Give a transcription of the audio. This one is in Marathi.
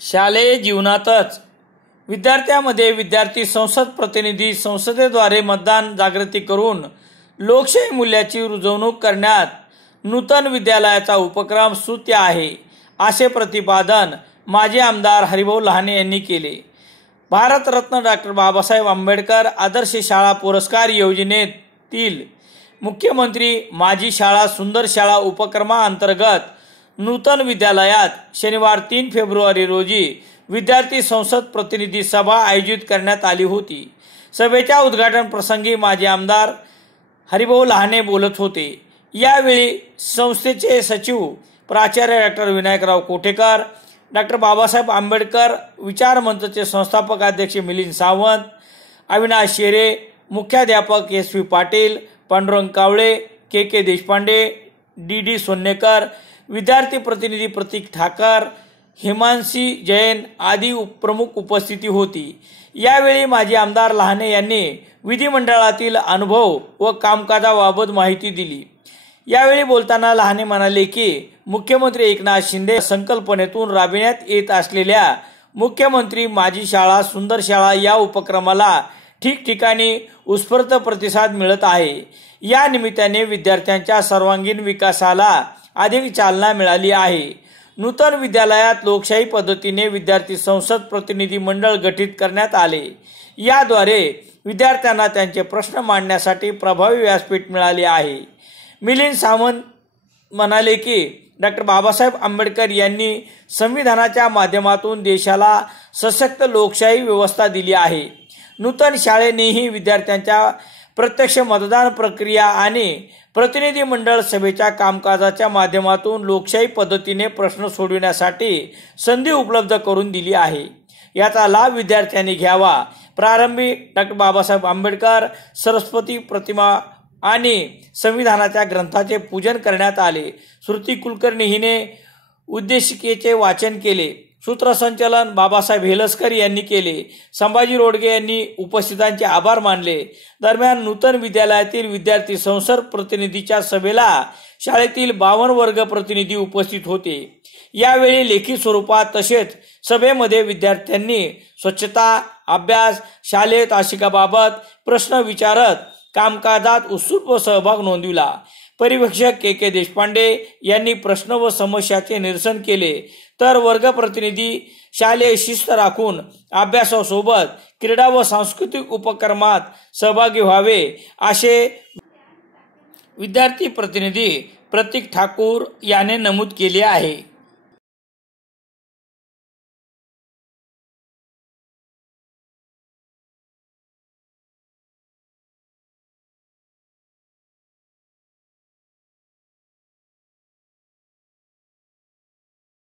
शालेय जीवनातच विद्यार्थ्यांमध्ये विद्यार्थी संसद प्रतिनिधी संसदेद्वारे मतदान जागृती करून लोकशाही मूल्याची रुजवणूक करण्यात नूतन विद्यालयाचा उपक्रम स्तुत्य आहे, असे प्रतिपादन माजी आमदार हरिभाऊ लहाने यांनी केले. भारतरत्न डॉक्टर बाबासाहेब आंबेडकर आदर्श शाळा पुरस्कार योजनेतील मुख्यमंत्री माझी शाळा सुंदर शाळा उपक्रमाअंतर्गत नूतन विद्यालयात शनिवार 3 फेब्रुवारी रोजी विद्यार्थी संसद प्रतिनिधी सभा आयोजित करण्यात आली होती. सभेच्या उद्घाटन प्रसंगी माजी आमदार हरिभाऊ लहाने बोलत होते. यावेळी संस्थेचे सचिव प्राचार्य डॉक्टर विनायकराव कोठेकर, डॉक्टर बाबासाहेब आंबेडकर विचार मंचचे संस्थापक अध्यक्ष मिलिंद सावंत, अविनाश शेरे, मुख्याध्यापक एस.व्ही. पाटील, पांडुरंग कावळे, के देशपांडे, डी सोन्नेकर, विद्यार्थी प्रतिनिधी प्रतीक ठाकर, हेमांशी जैन आदी प्रमुख उपस्थिती होती. यावेळी माजी आमदार लहाने यांनी विधिमंडळातील अनुभव व कामकाजाबाबत माहिती दिली. यावेळी बोलताना लहाने म्हणाले की मुख्यमंत्री एकनाथ शिंदे संकल्पनेतून राबविण्यात येत असलेल्या मुख्यमंत्री माझी शाळा सुंदर शाळा या उपक्रमाला ठिकठिकाणी उत्स्फूर्त प्रतिसाद मिळत आहे. या निमित्ताने विद्यार्थ्यांच्या सर्वांगीण विकासाला अधिक चालना मिळाली आहे. नूतन विद्यालयात लोकशाही पद्धतीने विद्यार्थी संसद प्रतिनिधी मंडळ गठीत करण्यात आले. याद्वारे विद्यार्थ्यांना त्यांचे प्रश्न मांडण्यासाठी प्रभावी व्यासपीठ मिळाले आहे. मिलिंद सावंत म्हणाले की डॉक्टर बाबासाहेब आंबेडकर यांनी संविधानाच्या माध्यमातून देशाला सशक्त लोकशाही व्यवस्था दिली आहे. नूतन शाळेनेही विद्यार्थ्यांच्या प्रत्यक्ष मतदान प्रक्रिया आणि प्रतिनिधी मंडळ सभेच्या कामकाजाच्या माध्यमातून लोकशाही पद्धतीने प्रश्न सोडविण्यासाठी संधी उपलब्ध करून दिली आहे. याचा लाभ विद्यार्थ्यांनी घ्यावा. प्रारंभी डॉक्टर बाबासाहेब आंबेडकर सरस्वती प्रतिमा आणि संविधानाच्या ग्रंथाचे पूजन करण्यात आले. श्रुती कुलकर्णी हिने उद्देशिकेचे वाचन केले. सूत्रसंचालन बाबासाहेब हेलसकर यांनी केले. संभाजी रोडगे यांनी उपस्थितांचे आभार मानले. दरम्यान नूतन विद्यालयातील विद्यार्थी संसद प्रतिनिधीच्या सभेला शाळेतील 52 वर्ग प्रतिनिधी उपस्थित होते. यावेळी लेखी स्वरूपात तसेच सभेमध्ये विद्यार्थ्यांनी स्वच्छता, अभ्यास, शालेय तासिकाबाबत प्रश्न विचारत कामकाजात उत्स्फूर्त सहभाग नोंदविला. पर्यवेक्षक के देशपांडे यांनी प्रश्न व समस्याचे निरसन केले, तर वर्ग प्रतिनिधी शालेय शिस्त राखून अभ्यासासोबत क्रीडा व सांस्कृतिक उपक्रमात सहभागी व्हावे असे विद्यार्थी प्रतिनिधी प्रतीक ठाकूर याने नमूद केले आहे.